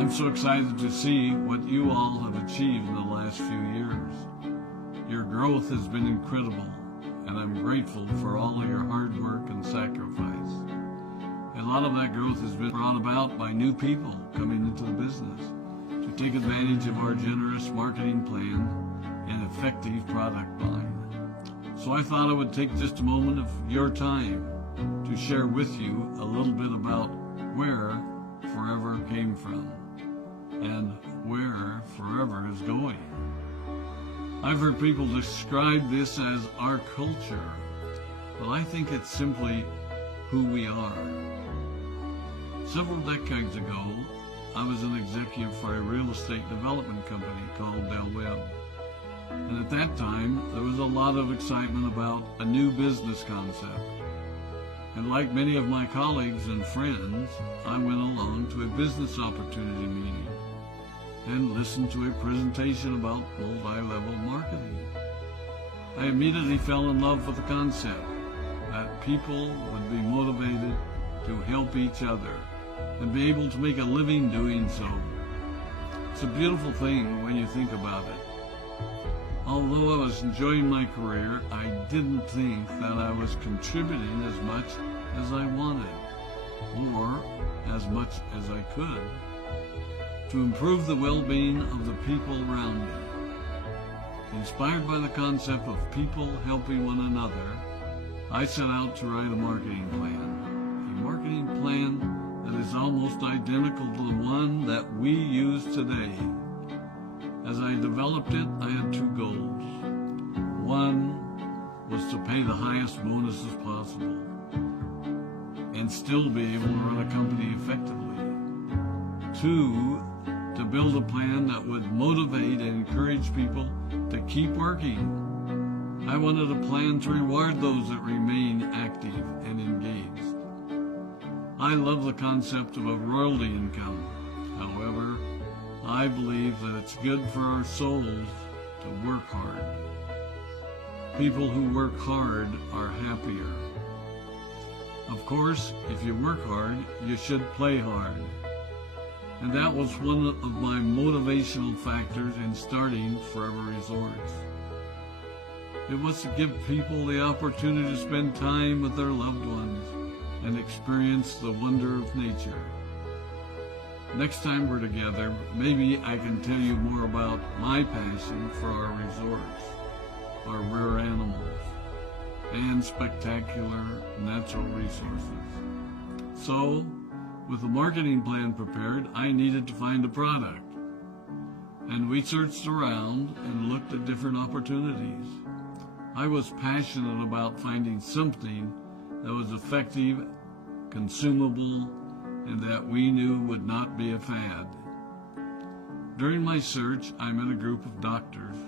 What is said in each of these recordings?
I'm so excited to see what you all have achieved in the last few years. Your growth has been incredible, and I'm grateful for all of your hard work and sacrifice. A lot of that growth has been brought about by new people coming into the business to take advantage of our generous marketing plan and effective product line. So I thought I would take just a moment of your time to share with you a little bit about where Forever came from and where Forever is going. I've heard people describe this as our culture, but I think it's simply who we are. Several decades ago, I was an executive for a real estate development company called Del Webb. And at that time, there was a lot of excitement about a new business concept. And like many of my colleagues and friends, I went along to a business opportunity meeting and listened to a presentation about multi-level marketing. I immediately fell in love with the concept that people would be motivated to help each other and be able to make a living doing so. It's a beautiful thing when you think about it. Although I was enjoying my career, I didn't think that I was contributing as much as I wanted, or as much as I could, to improve the well-being of the people around me. Inspired by the concept of people helping one another, I set out to write a marketing plan that is almost identical to the one that we use today. As I developed it, I had two goals. One was to pay the highest bonuses possible and still be able to run a company effectively. Two, to build a plan that would motivate and encourage people to keep working. I wanted a plan to reward those that remain active and engaged. I love the concept of a royalty income. However, I believe that it's good for our souls to work hard. People who work hard are happier. Of course, if you work hard, you should play hard. And that was one of my motivational factors in starting Forever Resorts. It was to give people the opportunity to spend time with their loved ones and experience the wonder of nature. Next time we're together, maybe I can tell you more about my passion for our resorts, our rare animals, and spectacular natural resources. So, with the marketing plan prepared, I needed to find a product. And we searched around and looked at different opportunities. I was passionate about finding something that was effective, consumable, and that we knew would not be a fad. During my search, I met a group of doctors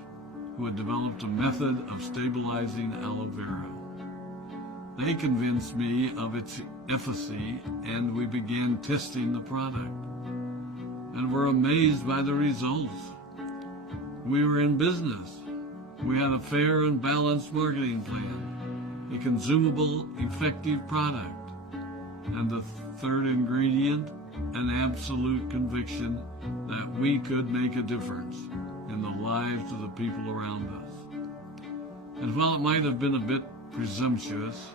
who had developed a method of stabilizing aloe vera. They convinced me of its efficacy, and we began testing the product, and were amazed by the results. We were in business. We had a fair and balanced marketing plan, a consumable, effective product, and the third ingredient, an absolute conviction that we could make a difference in the lives of the people around us. And while it might have been a bit presumptuous,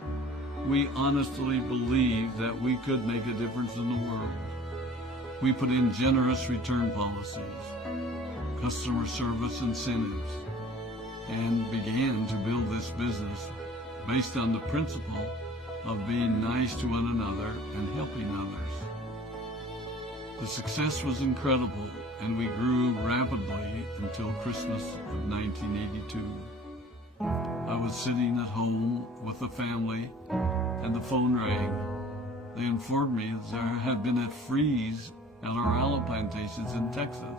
we honestly believed that we could make a difference in the world. We put in generous return policies, customer service incentives, and began to build this business based on the principle of being nice to one another and helping others. The success was incredible, and we grew rapidly until Christmas of 1982. I was sitting at home with the family, and the phone rang. They informed me that there had been a freeze at our aloe plantations in Texas,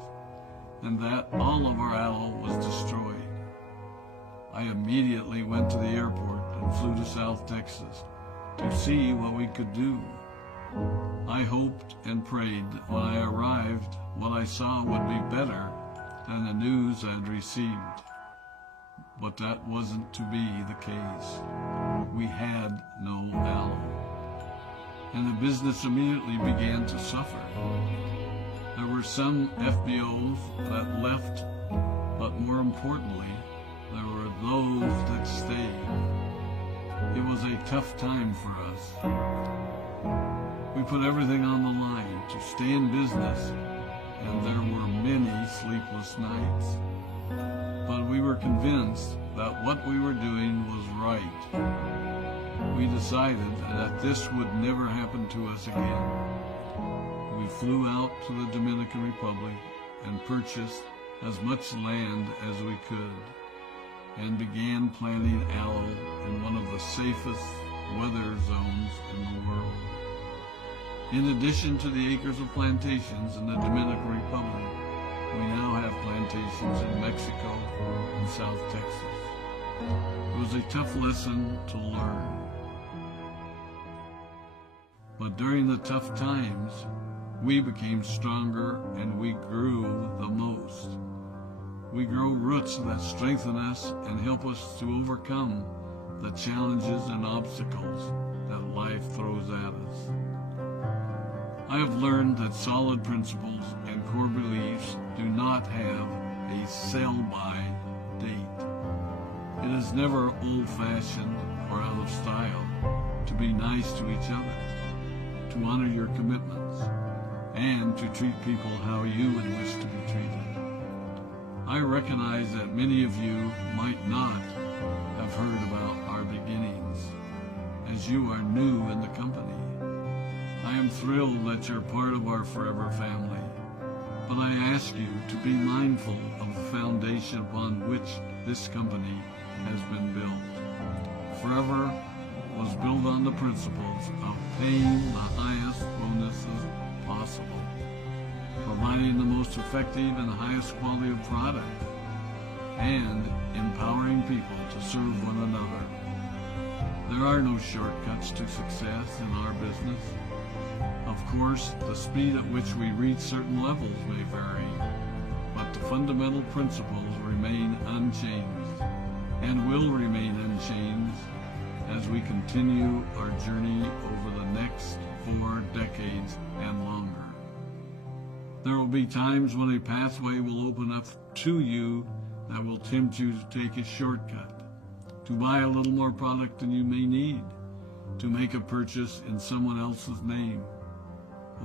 and that all of our aloe was destroyed. I immediately went to the airport and flew to South Texas to see what we could do. I hoped and prayed that when I arrived, what I saw would be better than the news I'd received. But that wasn't to be the case. We had no aloe, and the business immediately began to suffer. There were some FBOs that left, but more importantly, there were those that stayed. It was a tough time for us. We put everything on the line to stay in business, and there were many sleepless nights. But we were convinced that what we were doing was right. We decided that this would never happen to us again. We flew out to the Dominican Republic and purchased as much land as we could, and began planting aloe in one of the safest weather zones in the world. In addition to the acres of plantations in the Dominican Republic, we now have plantations in Mexico and South Texas. It was a tough lesson to learn. But during the tough times, we became stronger and we grew the most. We grow roots that strengthen us and help us to overcome the challenges and obstacles that life throws at us. I have learned that solid principles and core beliefs do not have a sell-by date. It is never old-fashioned or out of style to be nice to each other, to honor your commitments, and to treat people how you would wish to be treated. I recognize that many of you might not have heard about our beginnings, as you are new in the company. I am thrilled that you're part of our forever family, but I ask you to be mindful of the foundation upon which this company has been built. Forever was built on the principles of paying the highest bonuses possible, providing the most effective and highest quality of product, and empowering people to serve one another. There are no shortcuts to success in our business. Of course, the speed at which we reach certain levels may vary, but the fundamental principles remain unchanged and will remain unchanged as we continue our journey over the next 4 decades and longer. There will be times when a pathway will open up to you that will tempt you to take a shortcut, to buy a little more product than you may need, to make a purchase in someone else's name,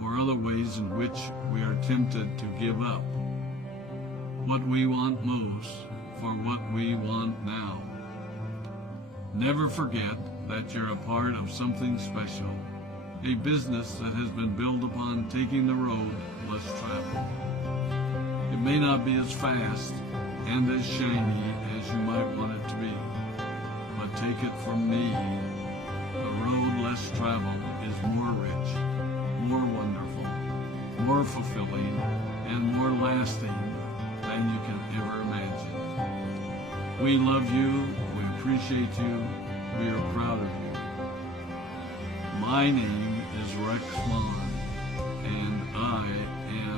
or other ways in which we are tempted to give up what we want most for what we want now. Never forget that you're a part of something special, a business that has been built upon taking the road less traveled. It may not be as fast and as shiny as you might want it to be, but take it from me, the road less traveled is more rich, more wonderful, more fulfilling, and more lasting than you can ever imagine. We love you, we appreciate you, we are proud of you. My name is Rex Maughan, and I am